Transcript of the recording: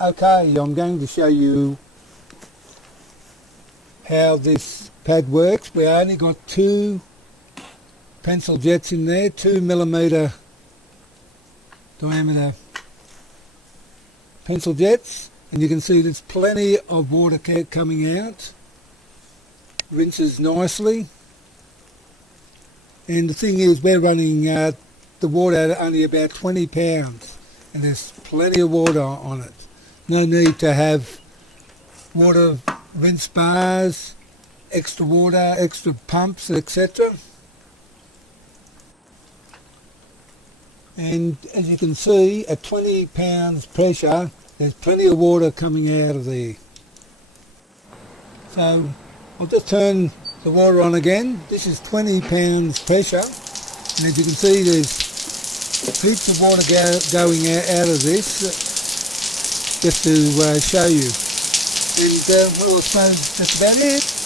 Okay, I'm going to show you how this pad works. We only got 2 pencil jets in there, 2mm diameter pencil jets, and you can see there's plenty of water coming out. Rinses nicely, and the thing is we're running the water at only about 20 pounds, and there's plenty of water on it. No need to have water rinse bars, extra water, extra pumps, etc. And as you can see, at 20 pounds pressure, there's plenty of water coming out of there. So I'll just turn the water on again. This is 20 pounds pressure, and as you can see, there's heaps of water going out of this, just to show you. And well, I suppose that's about it.